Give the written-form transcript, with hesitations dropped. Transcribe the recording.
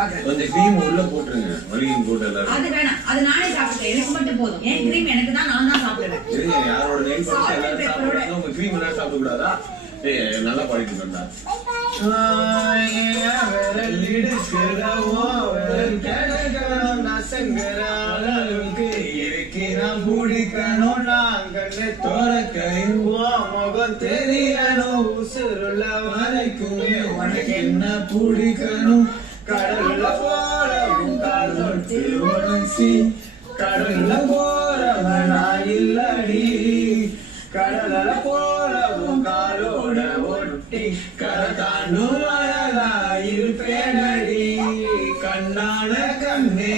சாப்பிடுறேன். கொஞ்சம் cream உள்ள போட்டுருங்க. மல்லிகை போட்டு எல்லாரும். அது வேணாம். அது நானே சாப்பிடுறேன். எனக்கு மட்டும் போதும். என் cream எனக்கு தான், நான் தான் சாப்பிடுவேன். சரிங்க, யாரோட நெயில் பாலிஷ் எல்லாரும் சாப்பிடுறாங்க, உங்க cream எல்லாம் சாப்பிட கூடாதா? ஏய் நல்லா பாடிட்டு வந்தா. பிடிக்கணும் நாங்கள் முகம் தெரியணும் உசுருள்ள வரைக்குமே உனக்கு என்ன பிடிக்கணும் கடல்ல போறவும் கால் தொட்டு உணர்ச்சி கடல்ல போறவனா இல்லடி கடல்ல போறவும் காலோட ஒட்டி கரதாண்டும் அழகா இருப்பேனடி கண்ணான கண்ணே